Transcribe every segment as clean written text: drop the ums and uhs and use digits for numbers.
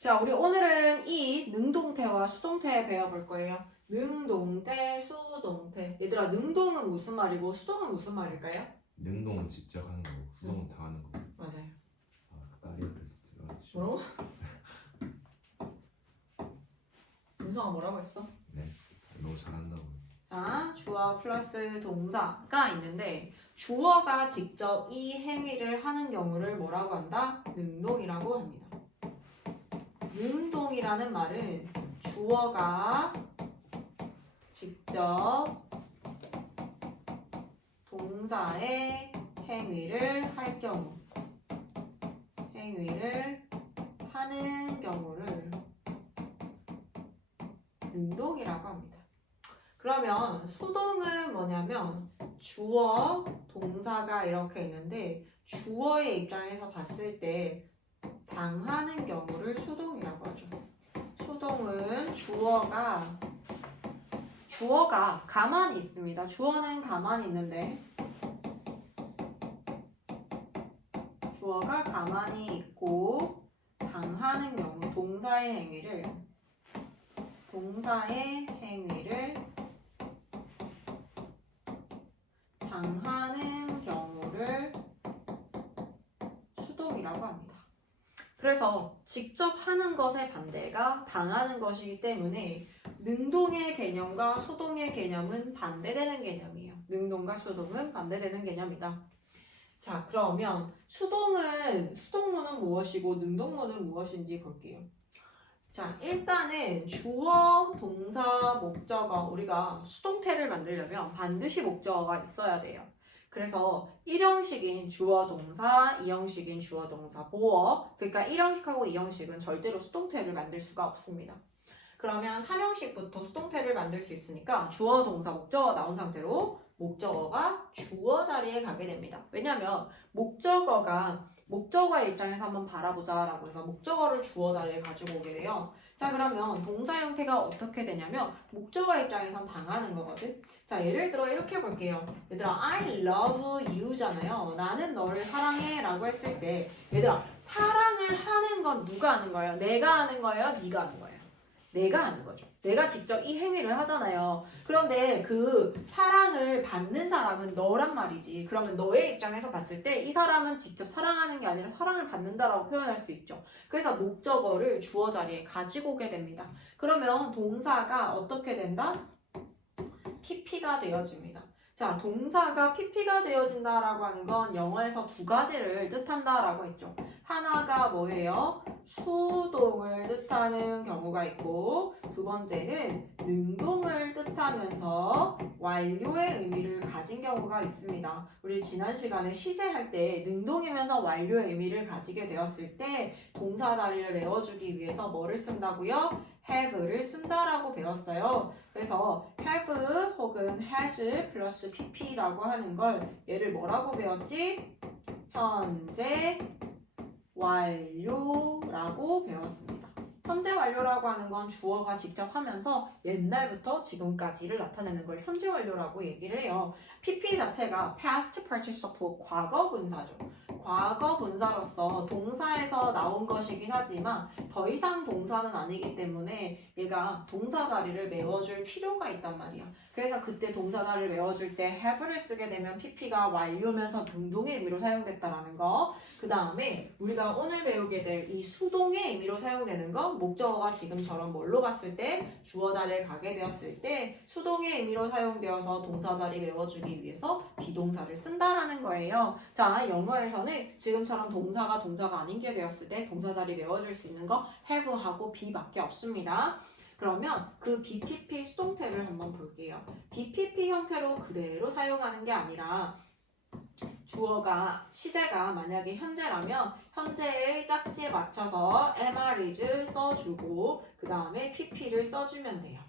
자, 우리 오늘은 이 능동태와 수동태 배워볼 거예요. 능동태, 수동태. 얘들아, 능동은 무슨 말이고 수동은 무슨 말일까요? 능동은 직접 하는 거고 수동은 당하는 거고. 맞아요. 딸이 옆에서 들어가지고. 뭐라고? 윤성아 뭐라고 했어? 네, 너무 잘한다고. 자, 주어 플러스 동사가 있는데 주어가 직접 이 행위를 하는 경우를 뭐라고 한다? 능동이라고 합니다. 능동이라는 말은 주어가 직접 동사의 행위를 할 경우, 행위를 하는 경우를 능동이라고 합니다. 그러면 수동은 뭐냐면 주어, 동사가 이렇게 있는데 주어의 입장에서 봤을 때 당하는 경우를 수동이라고 하죠. 수동은 주어가 가만히 있습니다. 주어는 가만히 있는데 주어가 가만히 있고 당하는 경우 동사의 행위를 당하는 경우를 수동이라고 합니다. 그래서 직접 하는 것의 반대가 당하는 것이기 때문에 능동의 개념과 수동의 개념은 반대되는 개념이에요. 능동과 수동은 반대되는 개념이다. 자, 그러면 수동문은 무엇이고 능동문은 무엇인지 볼게요. 자, 일단은 주어, 동사, 목적어, 우리가 수동태를 만들려면 반드시 목적어가 있어야 돼요. 그래서 1형식인 주어, 동사, 2형식인 주어, 동사, 보어. 그러니까 1형식하고 2형식은 절대로 수동태를 만들 수가 없습니다. 그러면 3형식부터 수동태를 만들 수 있으니까 주어, 동사, 목적어 나온 상태로 목적어가 주어 자리에 가게 됩니다. 왜냐면 목적어의 입장에서 한번 바라보자 라고 해서 목적어를 주어 자리에 가지고 오게 돼요. 자, 그러면 동사 형태가 어떻게 되냐면 목적어 입장에선 당하는 거거든. 자, 예를 들어 이렇게 볼게요. 얘들아, I love you 잖아요. 나는 너를 사랑해 라고 했을 때 얘들아, 사랑을 하는 건 누가 하는 거예요? 내가 하는 거예요? 네가 하는 거예요? 내가 하는 거죠. 내가 직접 이 행위를 하잖아요. 그런데 그 사랑을 받는 사람은 너란 말이지. 그러면 너의 입장에서 봤을 때 이 사람은 직접 사랑하는 게 아니라 사랑을 받는다라고 표현할 수 있죠. 그래서 목적어를 주어 자리에 가지고 오게 됩니다. 그러면 동사가 어떻게 된다? PP가 되어집니다. 자, 동사가 PP가 되어진다라고 하는 건 영어에서 두 가지를 뜻한다라고 했죠. 하나가 뭐예요? 수동을 뜻하는 경우가 있고 두 번째는 능동을 뜻하면서 완료의 의미를 가진 경우가 있습니다. 우리 지난 시간에 시제할 때 능동이면서 완료의 의미를 가지게 되었을 때 동사 자리를 메워주기 위해서 뭐를 쓴다고요? have를 쓴다라고 배웠어요. 그래서 have 혹은 has 플러스 pp라고 하는 걸 얘를 뭐라고 배웠지? 현재 완료라고 배웠습니다. 현재 완료라고 하는 건 주어가 직접 하면서 옛날부터 지금까지를 나타내는 걸 현재 완료라고 얘기를 해요. PP 자체가 past participle 과거 분사죠. 과거 분사로서 동사에서 나온 것이긴 하지만 더 이상 동사는 아니기 때문에 얘가 동사 자리를 메워줄 필요가 있단 말이야. 그래서 그때 동사 자리를 메워줄 때 have를 쓰게 되면 PP가 완료면서 능동의 의미로 사용됐다라는 거. 그 다음에 우리가 오늘 배우게 될 이 수동의 의미로 사용되는 건 목적어가 지금처럼 뭘로 갔을 때 주어 자리에 가게 되었을 때 수동의 의미로 사용되어서 동사 자리 메워주기 위해서 비동사를 쓴다라는 거예요. 자, 영어에서는 지금처럼 동사가 아닌 게 되었을 때 동사 자리 메워줄 수 있는 거 have하고 be밖에 없습니다. 그러면 그 BPP 수동태를 한번 볼게요. BPP 형태로 그대로 사용하는 게 아니라 시제가 만약에 현재라면 현재의 짝지에 맞춰서 MRis 써주고 그 다음에 PP를 써주면 돼요.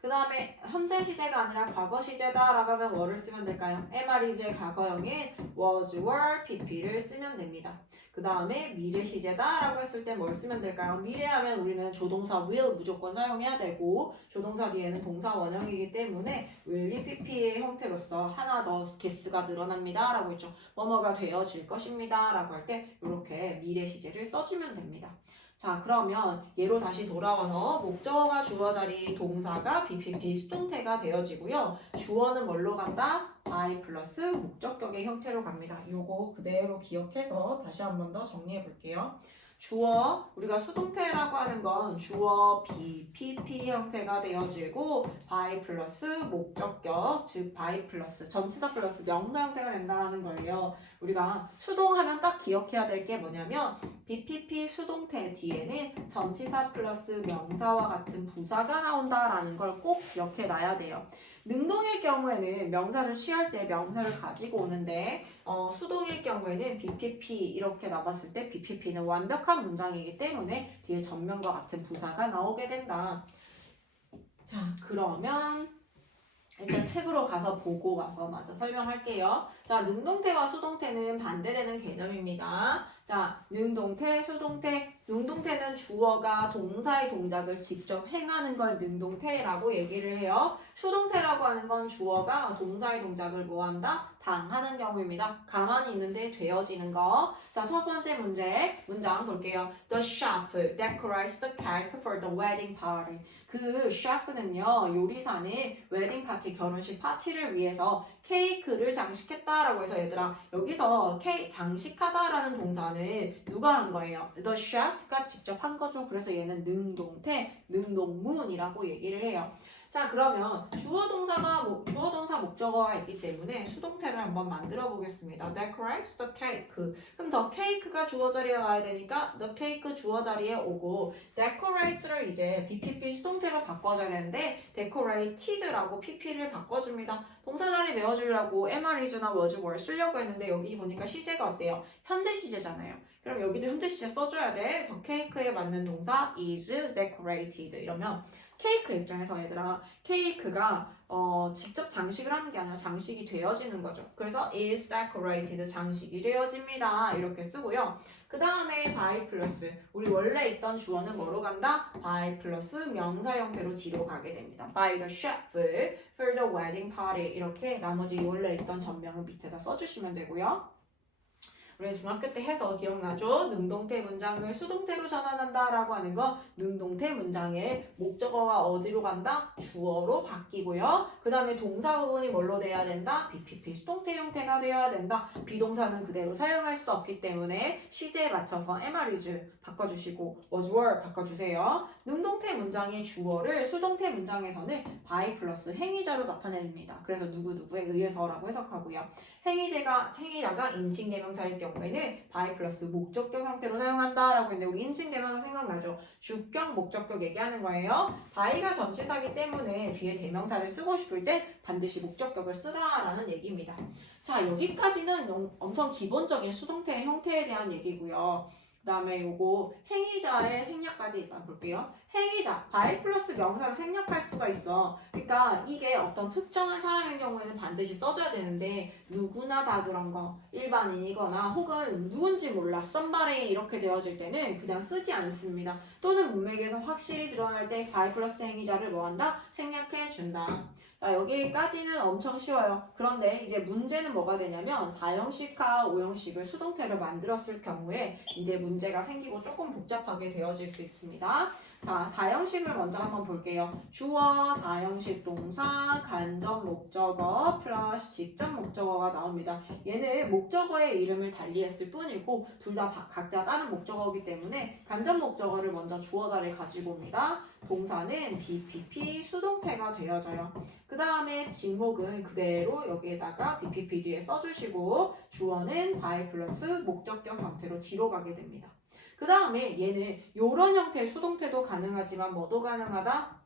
그 다음에 현재 시제가 아니라 과거 시제다 라고 하면 뭐를 쓰면 될까요? MR이즈의 과거형인 was, were, PP를 쓰면 됩니다. 그 다음에 미래 시제다 라고 했을 때 뭘 쓰면 될까요? 미래 하면 우리는 조동사 will 무조건 사용해야 되고 조동사 뒤에는 동사 원형이기 때문에 will이 PP의 형태로서 하나 더 개수가 늘어납니다 라고 했죠. 뭐뭐가 되어질 것입니다 라고 할 때 이렇게 미래 시제를 써주면 됩니다. 자, 그러면 얘로 다시 돌아와서 목적어가 주어 자리, 동사가 BPP 수동태가 되어지고요. 주어는 뭘로 간다? by 플러스 목적격의 형태로 갑니다. 요거 그대로 기억해서 다시 한 번 더 정리해 볼게요. 주어, 우리가 수동태라고 하는 건 주어 BPP 형태가 되어지고 by 플러스 목적격, 즉 by 플러스 전치사 플러스 명사 형태가 된다는 거예요. 우리가 수동하면 딱 기억해야 될 게 뭐냐면 BPP 수동태 뒤에는 전치사 플러스 명사와 같은 부사가 나온다라는 걸 꼭 기억해 놔야 돼요. 능동일 경우에는 명사를 취할 때 명사를 가지고 오는데 수동일 경우에는 BPP 이렇게 나왔을 때 BPP는 완벽한 문장이기 때문에 뒤에 전면과 같은 부사가 나오게 된다. 자, 그러면 일단 책으로 가서 보고 와서 마저 설명할게요. 자, 능동태와 수동태는 반대되는 개념입니다. 자, 능동태, 수동태. 능동태는 주어가 동사의 동작을 직접 행하는 걸 능동태라고 얘기를 해요. 수동태라고 하는 건 주어가 동사의 동작을 뭐한다? 당하는 경우입니다. 가만히 있는데 되어지는 거. 자, 첫 번째 문장 볼게요. The chef decorates the cake for the wedding party. 그 셰프는요, 요리사는 웨딩 파티, 결혼식 파티를 위해서 케이크를 장식했다라고 해서 얘들아, 여기서 장식하다라는 동사는 누가 한 거예요? The chef가 직접 한 거죠. 그래서 얘는 능동태, 능동문이라고 얘기를 해요. 자, 그러면 주어 동사 목적어가 있기 때문에 수동태를 한번 만들어 보겠습니다. Decorates the cake. 그럼 the cake가 주어 자리에 와야 되니까 the cake 주어 자리에 오고 decorates를 이제 BPP 수동태로 바꿔줘야 되는데 decorated라고 PP를 바꿔줍니다. 동사 자리 메워주려고 MR is나 was were 쓰려고 했는데 여기 보니까 시제가 어때요? 현재 시제잖아요. 그럼 여기도 현재 시제 써줘야 돼. the cake에 맞는 동사 is decorated 이러면 케이크 입장에서 얘들아, 케이크가 직접 장식을 하는 게 아니라 장식이 되어지는 거죠. 그래서 is decorated, 장식이 되어집니다. 이렇게 쓰고요. 그 다음에 by 플러스, 우리 원래 있던 주어는 뭐로 간다? by 플러스 명사 형태로 뒤로 가게 됩니다. by the chef for the wedding party. 이렇게 나머지 원래 있던 전명을 밑에다 써주시면 되고요. 우리 중학교 때 해서 기억나죠? 능동태 문장을 수동태로 전환한다라고 하는 거, 능동태 문장의 목적어가 어디로 간다? 주어로 바뀌고요. 그 다음에 동사 부분이 뭘로 돼야 된다? BPP 수동태 형태가 되어야 된다. 비동사는 그대로 사용할 수 없기 때문에 시제에 맞춰서 MR is 바꿔주시고 was were 바꿔주세요. 능동태 문장의 주어를 수동태 문장에서는 by 플러스 행위자로 나타냅니다. 그래서 누구누구에 의해서라고 해석하고요. 행위자가 인칭대명사일 경우에는 by 플러스 목적격 형태로 사용한다라고 했는데 우리 인칭대명사 생각나죠? 주격, 목적격 얘기하는 거예요. by가 전치사이기 때문에 뒤에 대명사를 쓰고 싶을 때 반드시 목적격을 쓰다라는 얘기입니다. 자, 여기까지는 엄청 기본적인 수동태 형태에 대한 얘기고요. 그 다음에 요거 행위자의 생략까지 일단 볼게요. 행위자, by 플러스 명사를 생략할 수가 있어. 그러니까 이게 어떤 특정한 사람인 경우에는 반드시 써줘야 되는데 누구나 다 그런 거, 일반인이거나 혹은 누군지 몰라, somebody 이렇게 되어질 때는 그냥 쓰지 않습니다. 또는 문맥에서 확실히 드러날 때 by 플러스 행위자를 뭐한다? 생략해준다. 자, 여기까지는 엄청 쉬워요. 그런데 이제 문제는 뭐가 되냐면 4형식과 5형식을 수동태로 만들었을 경우에 이제 문제가 생기고 조금 복잡하게 되어질 수 있습니다. 자, 4형식을 먼저 한번 볼게요. 주어, 4형식 동사, 간접 목적어, 플러스 직접 목적어가 나옵니다. 얘는 목적어의 이름을 달리했을 뿐이고 둘 다 각자 다른 목적어이기 때문에 간접 목적어를 먼저 주어 자리에 가지고 옵니다. 동사는 BPP 수동태가 되어져요. 그 다음에 지목은 그대로 여기에다가 BPP 뒤에 써주시고 주어는 by 플러스 목적격 형태로 뒤로 가게 됩니다. 그 다음에 얘는 이런 형태의 수동태도 가능하지만 뭐도 가능하다?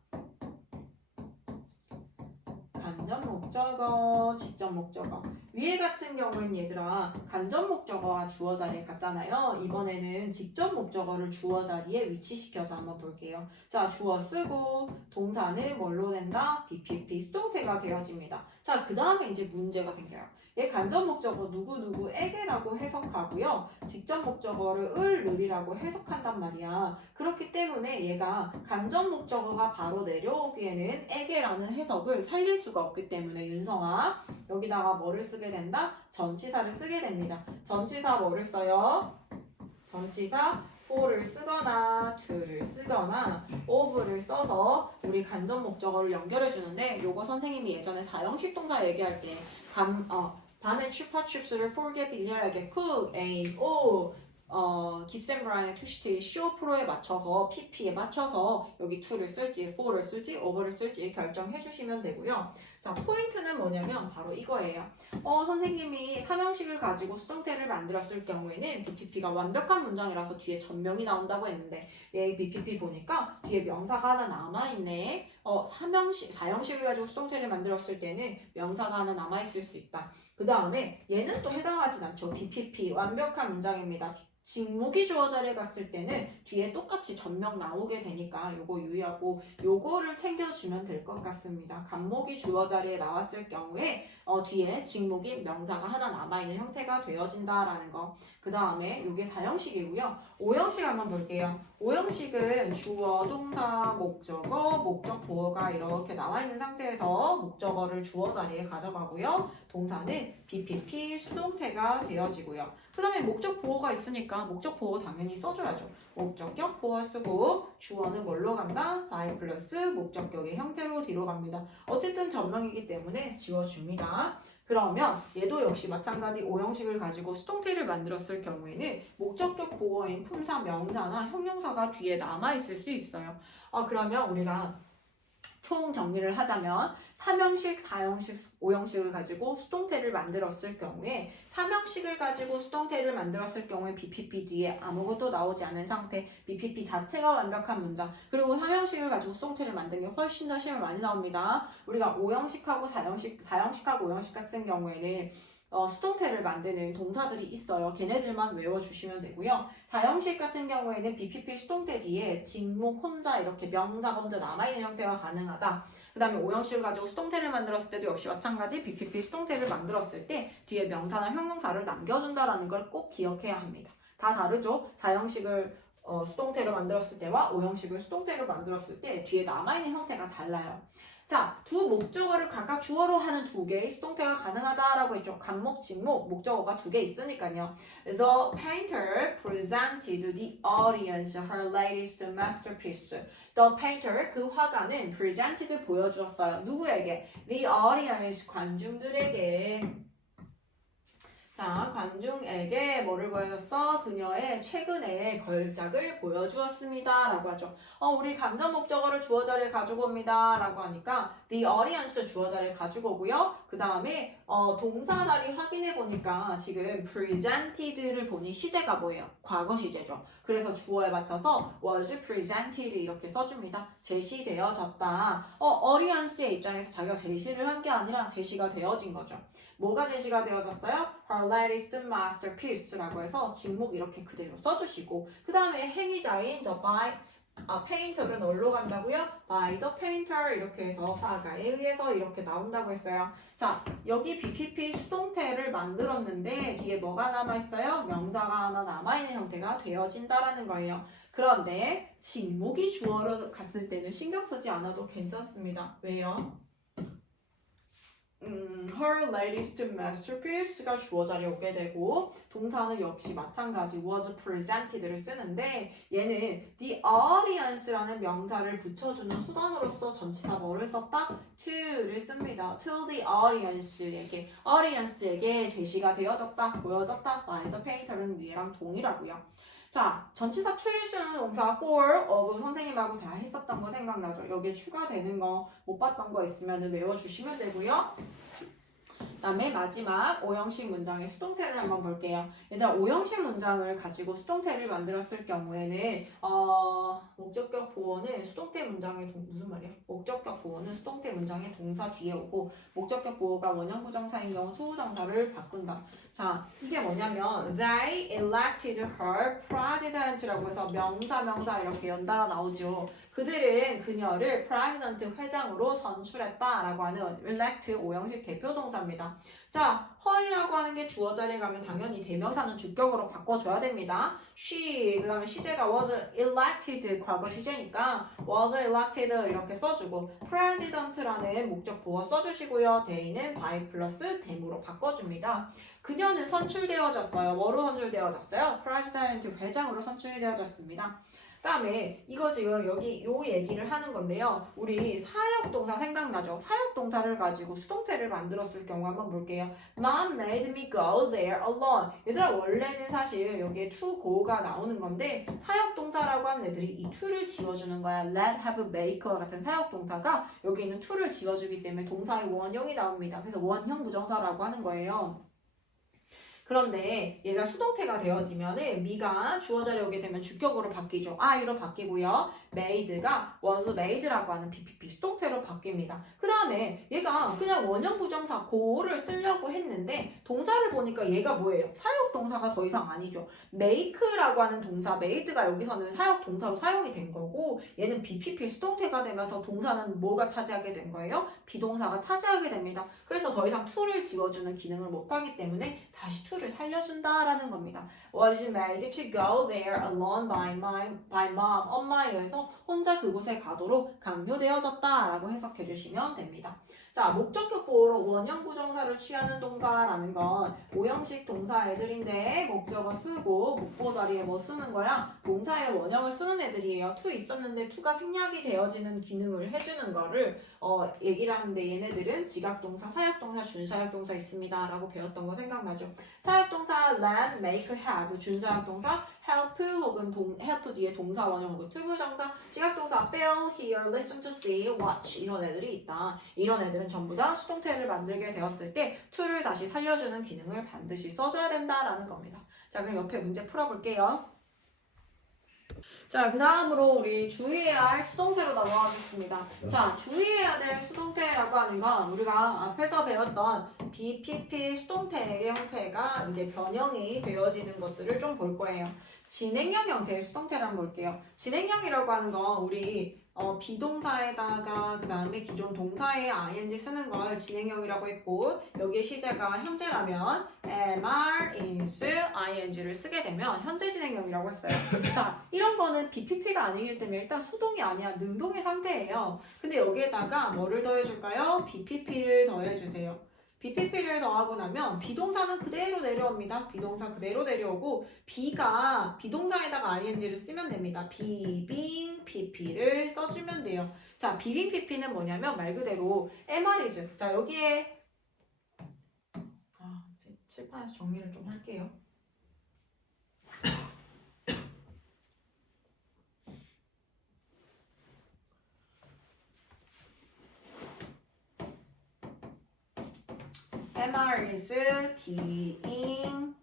간접 목적어, 직접 목적어. 위에 같은 경우는 얘들아 간접 목적어가 주어 자리에 갔잖아요. 이번에는 직접 목적어를 주어 자리에 위치시켜서 한번 볼게요. 자, 주어 쓰고 동사는 뭘로 된다? BPP 수동태가 되어집니다. 자, 그 다음에 이제 문제가 생겨요. 얘 간접 목적어 누구누구에게라고 해석하고요. 직접 목적어를 을이라고 해석한단 말이야. 그렇기 때문에 얘가 간접 목적어가 바로 내려오기에는 에게라는 해석을 살릴 수가 없기 때문에 윤성아 여기다가 뭐를 쓰게 된다? 전치사를 쓰게 됩니다. 전치사 뭐를 써요? 전치사 for를 쓰거나 to를 쓰거나 of를 써서 우리 간접 목적어를 연결해 주는데 요거 선생님이 예전에 사형식 동사 얘기할 때 밤에 추파춥스를 for게 빌려야게 cook, ate, o 깁센브라운의 투시티 쇼 프로에 맞춰서 PP에 맞춰서 여기 to를 쓸지 for를 쓸지 of를 쓸지 결정해 주시면 되고요. 자, 포인트는 뭐냐면 바로 이거예요. 선생님이 삼형식을 가지고 수동태를 만들었을 경우에는 BPP가 완벽한 문장이라서 뒤에 전명이 나온다고 했는데 얘 BPP 보니까 뒤에 명사가 하나 남아있네. 사형식을 가지고 수동태를 만들었을 때는 명사가 하나 남아있을 수 있다. 그 다음에 얘는 또 해당하진 않죠. BPP 완벽한 문장입니다. 직무기 주어 자리에 갔을 때는 뒤에 똑같이 전명 나오게 되니까 요거 유의하고 요거를 챙겨주면 될 것 같습니다. 간목이 주어 자리에 나왔을 경우에 뒤에 직무기 명사가 하나 남아있는 형태가 되어진다라는 거. 그 다음에 요게 4형식이고요. 5형식 한번 볼게요. 5형식은 주어, 동사, 목적어, 목적 보어가 이렇게 나와있는 상태에서 목적어를 주어 자리에 가져가고요. 동사는 BPP 수동태가 되어지고요. 그 다음에 목적 보어가 있으니까 목적 보어 당연히 써줘야죠. 목적격 보어 쓰고 주어는 뭘로 간다? by 플러스 목적격의 형태로 뒤로 갑니다. 어쨌든 전명이기 때문에 지워줍니다. 그러면 얘도 역시 마찬가지 5형식을 가지고 수동태를 만들었을 경우에는 목적격 보어인 품사, 명사나 형용사가 뒤에 남아있을 수 있어요. 그러면 우리가 총 정리를 하자면 3형식, 4형식, 5형식을 가지고 수동태를 만들었을 경우에 3형식을 가지고 수동태를 만들었을 경우에 BPP 뒤에 아무것도 나오지 않은 상태, BPP 자체가 완벽한 문장. 그리고 3형식을 가지고 수동태를 만든 게 훨씬 더 시험에 많이 나옵니다. 우리가 5형식하고 4형식하고 5형식 같은 경우에는 수동태를 만드는 동사들이 있어요. 걔네들만 외워주시면 되고요. 4형식 같은 경우에는 BPP 수동태 뒤에 직목 혼자 이렇게 명사가 혼자 남아있는 형태가 가능하다. 그 다음에 5형식을 가지고 수동태를 만들었을 때도 역시 마찬가지 BPP 수동태를 만들었을 때 뒤에 명사나 형용사를 남겨준다라는 걸 꼭 기억해야 합니다. 다 다르죠? 4형식을 수동태로 만들었을 때와 5형식을 수동태로 만들었을 때 뒤에 남아있는 형태가 달라요. 자, 두 목적어를 각각 주어로 하는 두 개의 수동태가 가능하다라고 했죠. 간목, 직목, 목적어가 두 개 있으니까요. The painter presented the audience her latest masterpiece. The painter, 그 화가는 presented 보여주었어요. 누구에게? The audience, 관중들에게. 자, 관중에게 뭐를 보여줬어? 그녀의 최근의 걸작을 보여주었습니다. 라고 하죠. 우리 간접 목적어를 주어 자리에 가지고 옵니다. 라고 하니까 the audience 주어 자리에 가지고 오고요. 그 다음에 동사 자리 확인해 보니까 지금 presented를 보니 시제가 뭐예요? 과거 시제죠. 그래서 주어에 맞춰서 was presented 이렇게 써줍니다. 제시되어졌다. audience의 입장에서 자기가 제시를 한 게 아니라 제시가 되어진 거죠. 뭐가 제시가 되어졌어요? Her latest masterpiece라고 해서 직목 이렇게 그대로 써주시고 그 다음에 행위자인 the painter는 어디로 간다고요? by the painter 이렇게 해서 화가에 의해서 이렇게 나온다고 했어요. 자, 여기 BPP 수동태를 만들었는데 뒤에 뭐가 남아있어요? 명사가 하나 남아있는 형태가 되어진다라는 거예요. 그런데 직목이 주어로 갔을 때는 신경 쓰지 않아도 괜찮습니다. 왜요? Her latest masterpiece가 주어 자리에 오게 되고 동사는 역시 마찬가지 was presented를 쓰는데 얘는 the audience라는 명사를 붙여주는 수단으로서 전치사 뭐를 썼다? to를 씁니다. to the audience에게 제시가 되어졌다, 보여졌다. by the painter는 위에랑 동일하고요. 자, 전치사 to를 쓰는 동사 for, of 선생님하고 다 했었던 거 생각나죠? 여기에 추가되는 거 못 봤던 거 있으면 외워주시면 되고요. 그 다음에 마지막 5형식 문장의 수동태를 한번 볼게요. 얘들아 5형식 문장을 가지고 수동태를 만들었을 경우에는 목적격 보어는 수동태 문장의 무슨 말이야? 목적격 보어는 수동태 문장의 동사 뒤에 오고 목적격 보어가 원형 부정사인 경우 투부정사를 바꾼다. 자, 이게 뭐냐면 They elected her president라고 해서 명사 이렇게 연달아 나오죠. 그들은 그녀를 president 회장으로 선출했다라고 하는 elect 5형식 대표 동사입니다. 되겠습니다. 자, her이라고 하는 게 주어 자리에 가면 당연히 대명사는 주격으로 바꿔줘야 됩니다. she, 그 다음에 시제가 was elected, 과거 시제니까 was elected 이렇게 써주고 president라는 목적 보어 써주시고요. they는 by 플러스 them으로 바꿔줍니다. 그녀는 선출되어졌어요. 뭐로 선출되어졌어요? president, 회장으로 선출되어졌습니다. 그다음에 이거 지금 여기 요 얘기를 하는 건데요. 우리 사역동사 생각나죠? 사역동사를 가지고 수동태를 만들었을 경우 한번 볼게요. Mom made me go there alone. 얘들아 원래는 사실 여기에 to go가 나오는 건데 사역동사라고 하는 애들이 이 to를 지워주는 거야. let, have, make와 같은 사역동사가 여기 있는 to를 지워주기 때문에 동사의 원형이 나옵니다. 그래서 원형 부정사라고 하는 거예요. 그런데 얘가 수동태가 되어지면은 me가 주어 자리에 오게 되면 주격으로 바뀌죠. I로 바뀌고요. made가 was made라고 하는 PPP 수동태로 바뀝니다. 그 다음에 얘가 그냥 원형 부정사 go를 쓰려고 했는데 동사를 보니까 얘가 뭐예요? 사역 동사가 더 이상 아니죠. make라고 하는 동사 made가 여기서는 사역 동사로 사용이 된 거고 얘는 BPP 수동태가 되면서 동사는 뭐가 차지하게 된 거예요? 비동사가 차지하게 됩니다. 그래서 더 이상 to를 지워주는 기능을 못하기 때문에 다시 to를 살려준다라는 겁니다. Was made to go there alone by mom. 엄마에 의해서 혼자 그곳에 가도록 강요되어졌다라고 해석해 주시면 됩니다. 자, 목적격 보호로 원형 부정사를 취하는 동사라는 건 오형식 동사 애들인데 목적어 쓰고 목보 자리에 뭐 쓰는 거야? 동사의 원형을 쓰는 애들이에요. to 있었는데 to가 생략이 되어지는 기능을 해주는 거를 얘기를 하는데 얘네들은 지각동사, 사역동사, 준사역동사 있습니다 라고 배웠던 거 생각나죠? 사역동사 let, make, have, 준사역동사 help 혹은 help 뒤에 동사 원형 혹은 투부정사, 지각동사 feel, hear, listen to see, watch 이런 애들이 있다. 이런 애들은 전부 다 수동태를 만들게 되었을 때 to를 다시 살려주는 기능을 반드시 써줘야 된다라는 겁니다. 자, 그럼 옆에 문제 풀어볼게요. 자, 그 다음으로 우리 주의해야 할 수동태로 넘어가겠습니다. 자, 주의해야 될 수동태라고 하는 건 우리가 앞에서 배웠던 BPP 수동태의 형태가 이제 변형이 되어지는 것들을 좀 볼 거예요. 진행형 형태의 수동태를 한번 볼게요. 진행형이라고 하는 건 우리 비동사에다가 그 다음에 기존 동사에 ing 쓰는 걸 진행형이라고 했고 여기에 시제가 현재라면 am, is, ing를 쓰게 되면 현재 진행형이라고 했어요. 자, 이런 거는 BPP가 아니기 때문에 일단 수동이 아니야. 능동의 상태예요. 근데 여기에다가 뭐를 더해줄까요? BPP를 더해주세요. BPP를 더하고 나면 비동사는 그대로 내려옵니다. 비동사 그대로 내려오고 B가 비동사에다가 ing를 쓰면 됩니다. 비빙 PP를 써주면 돼요. 자, 비빙 PP는 뭐냐면 말 그대로 MR이즈. 자, 여기에 칠판에서 정리를 좀 할게요. MR is being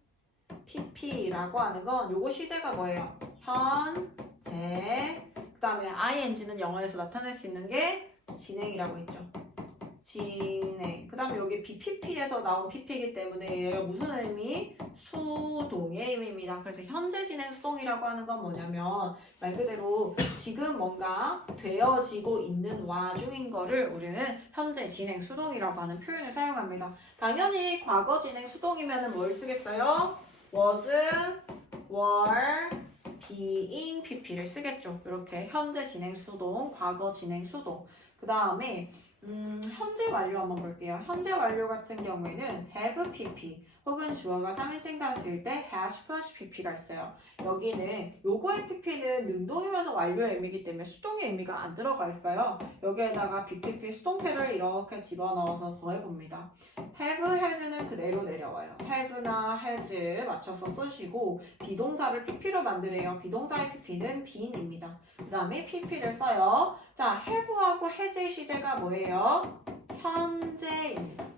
PP라고 하는 건 요거 시제가 뭐예요? 현재 그 다음에 ing는 영어에서 나타낼 수 있는 게 진행이라고 했죠. 진행. 그 다음에 여기 BPP에서 나온 PP이기 때문에 얘가 무슨 의미? 수동의 의미입니다. 그래서 현재 진행 수동이라고 하는 건 뭐냐면 말 그대로 지금 뭔가 되어지고 있는 와중인 거를 우리는 현재 진행 수동이라고 하는 표현을 사용합니다. 당연히 과거 진행 수동이면 뭘 쓰겠어요? was, were, being, pp를 쓰겠죠. 이렇게 현재 진행 수동, 과거 진행 수동. 그 다음에 현재 완료 한번 볼게요. 현재 완료 같은 경우에는 have pp 혹은 주어가 3인칭 단수일 때 has plus pp가 있어요. 여기는 요거의 pp는 능동이면서 완료의 의미이기 때문에 수동의 의미가 안 들어가 있어요. 여기에다가 bpp 수동태를 이렇게 집어넣어서 더해봅니다. have, has는 그대로 내려와요. have나 has 맞춰서 쓰시고 비동사를 pp로 만드래요. 비동사의 pp는 being입니다. 그 다음에 pp를 써요. 자, have하고 has의 시제가 뭐예요? 현재입니다.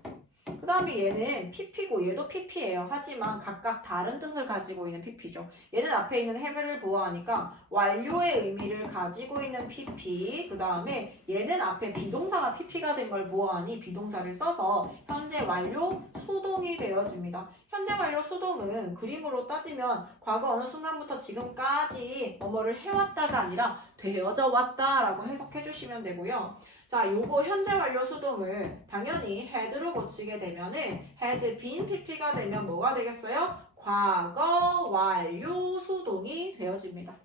그 다음에 얘는 pp고 얘도 pp예요. 하지만 각각 다른 뜻을 가지고 있는 pp죠. 얘는 앞에 있는 have를 보호하니까 완료의 의미를 가지고 있는 pp. 그 다음에 얘는 앞에 비동사가 pp가 된 걸 보호하니 비동사를 써서 현재 완료 수동이 되어집니다. 현재 완료 수동은 그림으로 따지면 과거 어느 순간부터 지금까지 뭐뭐를 해왔다가 아니라 되어져 왔다라고 해석해 주시면 되고요. 자, 요거 현재 완료 수동을 당연히 had로 고치게 되면은 had been pp가 되면 뭐가 되겠어요? 과거 완료 수동이 되어집니다.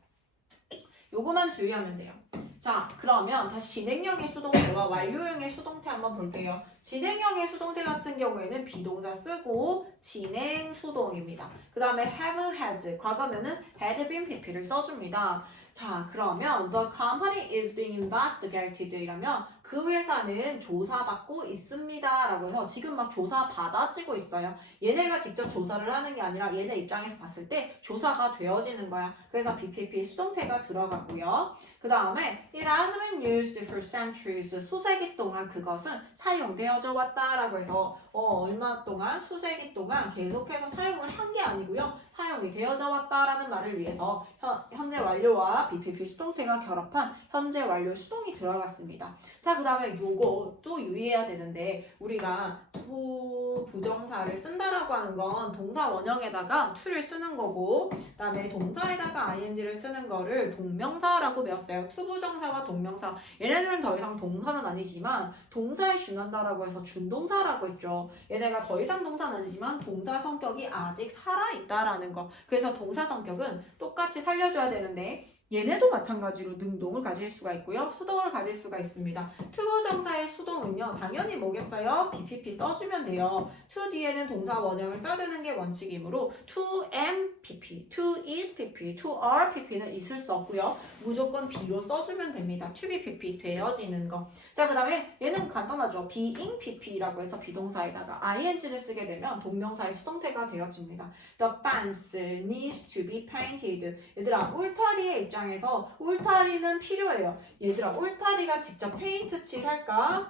요거만 주의하면 돼요. 자, 그러면 다시 진행형의 수동태와 완료형의 수동태 한번 볼게요. 진행형의 수동태 같은 경우에는 비동사 쓰고 진행 수동입니다. 그 다음에 have, has, 과거면은 had been pp를 써줍니다. 자, 그러면 the company is being investigated 이라면 그 회사는 조사받고 있습니다 라고 해서 지금 막 조사 받아지고 있어요. 얘네가 직접 조사를 하는 게 아니라 얘네 입장에서 봤을 때 조사가 되어지는 거야. 그래서 BPP 수동태가 들어가고요. 그 다음에 it has been used for centuries. 수세기 동안 그것은 사용되어져 왔다라고 해서 얼마 동안 수세기 동안 계속해서 사용을 한 게 아니고요. 사용이 되어져 왔다라는 말을 위해서 현재 완료와 BPP 수동태가 결합한 현재 완료 수동이 들어갔습니다. 자, 그 다음에 요거 또 유의해야 되는데 우리가 to 부정사를 쓴다라고 하는 건 동사 원형에다가 to를 쓰는 거고 그 다음에 동사에다가 ing를 쓰는 거를 동명사라고 배웠어요. to 부정사와 동명사 얘네들은 더 이상 동사는 아니지만 동사에 준한다라고 해서 준동사라고 했죠. 얘네가 더 이상 동사는 아니지만 동사 성격이 아직 살아있다라는 거. 그래서 동사 성격은 똑같이 살려줘야 되는데 얘네도 마찬가지로 능동을 가질 수가 있고요. 수동을 가질 수가 있습니다. to 부정사의 수동은요. 당연히 뭐겠어요? BPP 써주면 돼요. to 뒤에는 동사 원형을 써야 되는 게 원칙이므로 to am PP, to is PP, to are PP는 있을 수 없고요. 무조건 be로 써주면 됩니다. to be PP 되어지는 거. 자, 그 다음에 얘는 간단하죠. being PP라고 해서 비동사에다가 ing를 쓰게 되면 동명사의 수동태가 되어집니다. The fence needs to be painted. 얘들아, 울타리의 입장에서 울타리는 필요해요. 얘들아, 울타리가 직접 페인트 칠할까?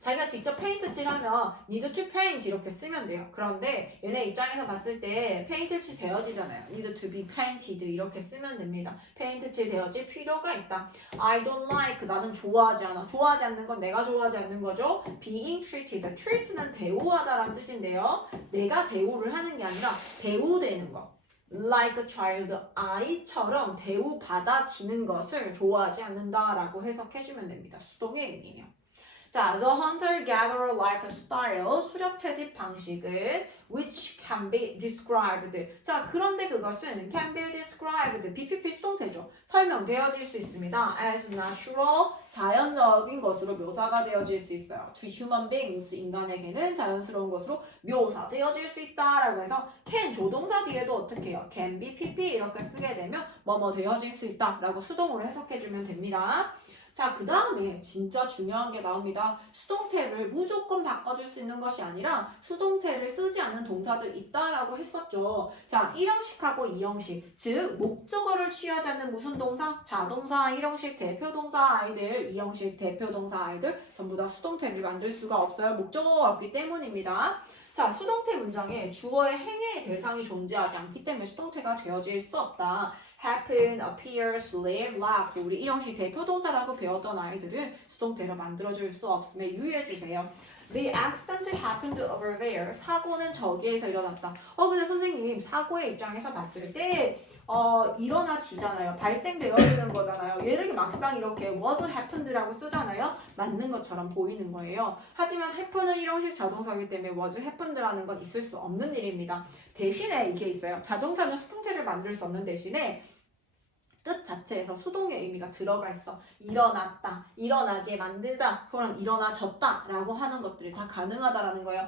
자기가 직접 페인트 칠하면 need to paint 이렇게 쓰면 돼요. 그런데 얘네 입장에서 봤을 때 페인트 칠 되어지잖아요. need to be painted 이렇게 쓰면 됩니다. 페인트 칠 되어질 필요가 있다. I don't like 나는 좋아하지 않아. 좋아하지 않는 건 내가 좋아하지 않는 거죠. being treated treat는 대우하다라는 뜻인데요. 내가 대우를 하는 게 아니라 대우되는 거. like a child, 아이처럼 대우받아지는 것을 좋아하지 않는다라고 해석해주면 됩니다. 수동의 의미예요. 자, the hunter-gatherer lifestyle, 수렵채집 방식은 which can be described. 자, 그런데 그것은 can be described, BPP 수동태죠. 설명되어질 수 있습니다. as natural, 자연적인 것으로 묘사가 되어질 수 있어요. to human beings, 인간에게는 자연스러운 것으로 묘사되어질 수 있다라고 해서 can 조동사 뒤에도 어떻게 해요? can be PP 이렇게 쓰게 되면 뭐뭐 되어질 수 있다라고 수동으로 해석해주면 됩니다. 자, 그 다음에 진짜 중요한 게 나옵니다. 수동태를 무조건 바꿔줄 수 있는 것이 아니라 수동태를 쓰지 않는 동사들 있다라고 했었죠. 자, 1형식하고 2형식, 즉 목적어를 취하지 않는 무슨 동사? 자동사, 1형식 대표동사 아이들, 2형식 대표동사 아이들 전부 다 수동태를 만들 수가 없어요. 목적어가 없기 때문입니다. 자, 수동태 문장에 주어의 행위의 대상이 존재하지 않기 때문에 수동태가 되어질 수 없다. happen, appears, live, laugh 우리 1형식 대표동사라고 배웠던 아이들은 수동태를 만들어줄 수 없음에 유의해주세요. The accident happened over there. 사고는 저기에서 일어났다. 근데 선생님 사고의 입장에서 봤을 때 일어나지잖아요. 발생되어지는 거잖아요. 얘를 막상 이렇게 was happened라고 쓰잖아요. 맞는 것처럼 보이는 거예요. 하지만 happen은 1형식 자동사이기 때문에 was happened라는 건 있을 수 없는 일입니다. 대신에 이게 있어요. 자동사는 수동태를 만들 수 없는 대신에 뜻 자체에서 수동의 의미가 들어가 있어. 일어났다, 일어나게 만들다, 그럼 일어나졌다 라고 하는 것들이 다 가능하다라는 거예요.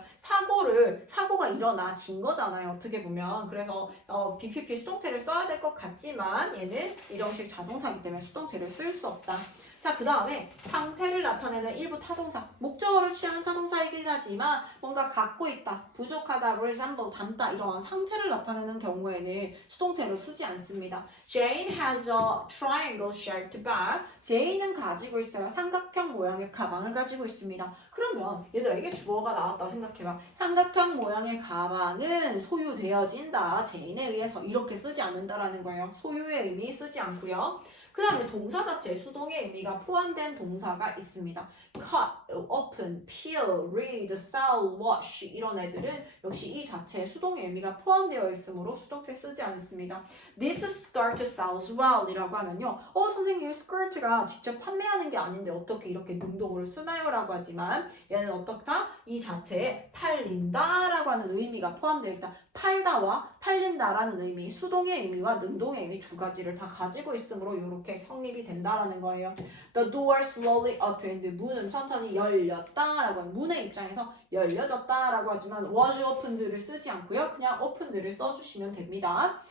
사고가 일어나진 거잖아요. 어떻게 보면. 그래서 BPP 수동태를 써야 될 것 같지만 얘는 1형식 자동사이기 때문에 수동태를 쓸 수 없다. 자, 그 다음에 상태를 나타내는 일부 타동사, 목적어를 취하는 타동사이긴 하지만 뭔가 갖고 있다, 부족하다, resemble, 닮다 이러한 상태를 나타내는 경우에는 수동태로 쓰지 않습니다. Jane has a triangle-shaped bag. 제이는 가지고 있어요. 삼각형 모양의 가방을 가지고 있습니다. 그러면 얘들아 이게 주어가 나왔다고 생각해봐. 삼각형 모양의 가방은 소유되어진다. 제인에 의해서 이렇게 쓰지 않는다라는 거예요. 소유의 의미 쓰지 않고요. 그 다음에 동사 자체에 수동의 의미가 포함된 동사가 있습니다. cut, open, peel, read, sell, wash 이런 애들은 역시 이 자체에 수동의 의미가 포함되어 있으므로 수동태 쓰지 않습니다. This skirt sells well 이라고 하면요. 선생님 스커트가 직접 판매하는 게 아닌데 어떻게 이렇게 능동으로 쓰나요? 라고 하지만 얘는 어떻다? 이 자체에 팔린다 라고 하는 의미가 포함되어 있다. 팔다와 팔린다라는 의미, 수동의 의미와 능동의 의미 두 가지를 다 가지고 있으므로 이렇게 성립이 된다라는 거예요. The door slowly opened. 문은 천천히 열렸다라고 하는 문의 입장에서 열려졌다라고 하지만 was opened를 쓰지 않고요. 그냥 opened를 써주시면 됩니다.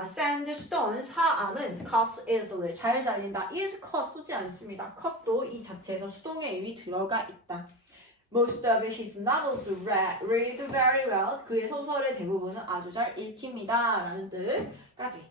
Sandstones 하암은 cuts easily 잘 잘린다. is cut 쓰지 않습니다. cut도 이 자체에서 수동의 의미 들어가 있다. Most of his novels read very well. 그의 소설의 대부분은 아주 잘 읽힙니다. 라는 뜻까지.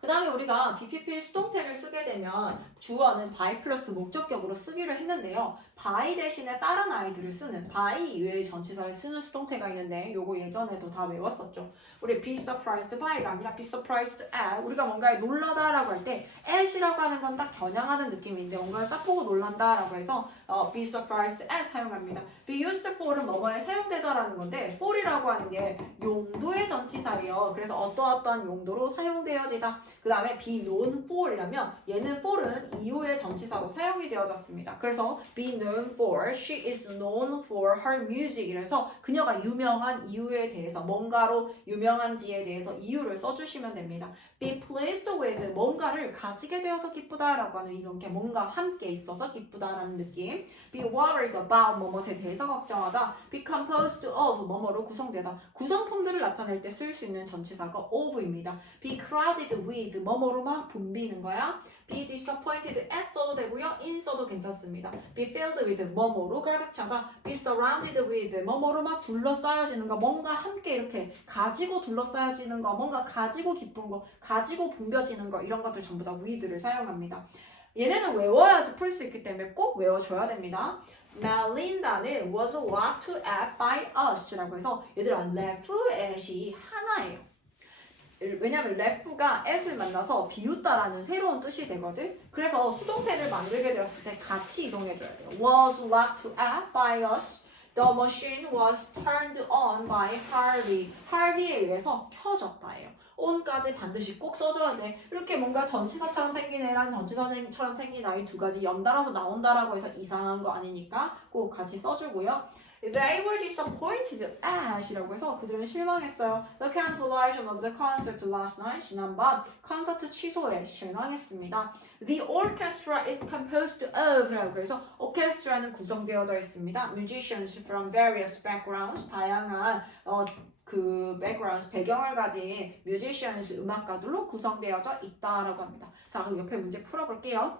그 다음에 우리가 BPP 수동태를 쓰게 되면 주어는 by 플러스 목적격으로 쓰기로 했는데요. by 대신에 다른 아이들을 쓰는 by 이외의 전치사를 쓰는 수동태가 있는데 요거 예전에도 다 외웠었죠. 우리 be surprised by가 아니라 be surprised at. 우리가 뭔가에 놀라다 라고 할 때 at이라고 하는 건 딱 겨냥하는 느낌인데 뭔가를 딱 보고 놀란다 라고 해서 be surprised at 사용합니다. be used for은 뭐뭐에 사용되다라는 건데 for이라고 하는 게 용도의 전치사예요. 그래서 어떠어떠한 용도로 사용되어지다. 그 다음에 be known for이라면 얘는 for은 이후의 전치사로 사용이 되어졌습니다. 그래서 be known for, she is known for her music 이래서 그녀가 유명한 이유에 대해서 뭔가로 유명한지에 대해서 이유를 써주시면 됩니다. be pleased with 뭔가를 가지게 되어서 기쁘다라고 하는 이런 게 뭔가 함께 있어서 기쁘다라는 느낌. be worried about 뭐뭐에 대해서 걱정하다. be composed of 뭐뭐로 구성되다. 구성품들을 나타낼 때 쓸 수 있는 전치사가 of입니다. be crowded with 뭐뭐로 막 붐비는 거야. be disappointed at 써도 되고요. in 써도 괜찮습니다. be filled with 뭐뭐로 가득 차다. be surrounded with 뭐뭐로 막 둘러싸여지는 거. 뭔가 함께 이렇게 가지고 둘러싸여지는 거. 뭔가 가지고 기쁜 거. 가지고 붐벼지는 거. 이런 것들 전부 다 with를 사용합니다. 얘네는 외워야지 풀 수 있기 때문에 꼭 외워줘야 됩니다. Melinda는 was laughed at by us라고 해서 얘들아 laugh at이 하나예요. 왜냐면 laugh가 at을 만나서 비웃다라는 새로운 뜻이 되거든. 그래서 수동태를 만들게 되었을 때 같이 이동해줘야 돼요. was laughed at by us. The machine was turned on by Harvey. Harvey에 의해서 켜졌다예요. on까지 반드시 꼭 써줘야 돼. 이렇게 뭔가 전치사처럼 생긴 애랑 전치사처럼 생긴 아이 두 가지 연달아서 나온다라고 해서 이상한 거 아니니까 꼭 같이 써주고요. They were disappointed at 이라고 해서 그들은 실망했어요. The cancellation of the concert last night. 지난밤 콘서트 취소에 실망했습니다. The orchestra is composed of 라고 해서 orchestra는 구성되어져 있습니다. Musicians from various backgrounds. 다양한 그 backgrounds, 배경을 가진 musicians, 음악가들로 구성되어져 있다라고 합니다. 자, 그럼 옆에 문제 풀어볼게요.